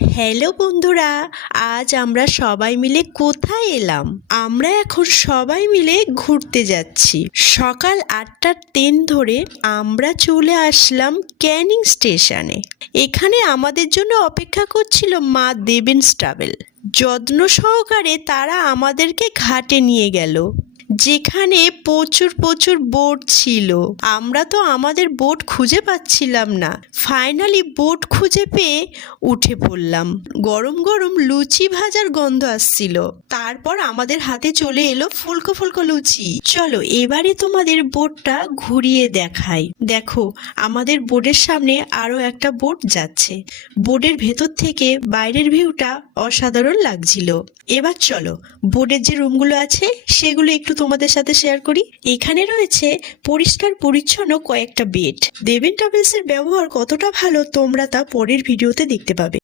Hello বন্ধুরা, আজ আমরা সবাই মিলে কোথায় এলাম? আমরা এখন সবাই মিলে ঘুরতে যাচ্ছি। সকাল 8টার ট্রেন ধরে আমরা চলে আসলাম ক্যানিং স্টেশনে। এখানে আমাদের জন্য অপেক্ষা করছিল মা দেবেন্স ট্রাভেল। যত্ন সহকারে তারা আমাদেরকে ঘাটে নিয়ে গেল, যেখানে প্রচুর প্রচুর বোট ছিল। আমরা তো আমাদের বোট খুঁজে পাচ্ছিলাম না। ফাইনালি বোট খুঁজে পেয়ে উঠে পড়লাম। গরম গরম লুচি ভাজার গন্ধ আসছিল। তারপর আমাদের হাতে চলে এলো ফুলকো ফুলকো লুচি। চলো এবারে তোমাদের বোটটা ঘুরিয়ে দেখাই। দেখো, আমাদের বোটের সামনে আরো একটা বোট যাচ্ছে। বোটের ভেতর থেকে বাইরের ভিউটা অসাধারণ লাগছিল। এবার চলো বোটের যে রুমগুলো আছে সেগুলো একটু তোমাদের সাথে শেয়ার করি। এখানে রয়েছে পরিষ্কার পরিচ্ছন্ন কয়েকটা বেড। দেবেন ট্রাভেলসের ব্যবহার কতটা ভালো তোমরা তা পরের ভিডিওতে দেখতে পাবে।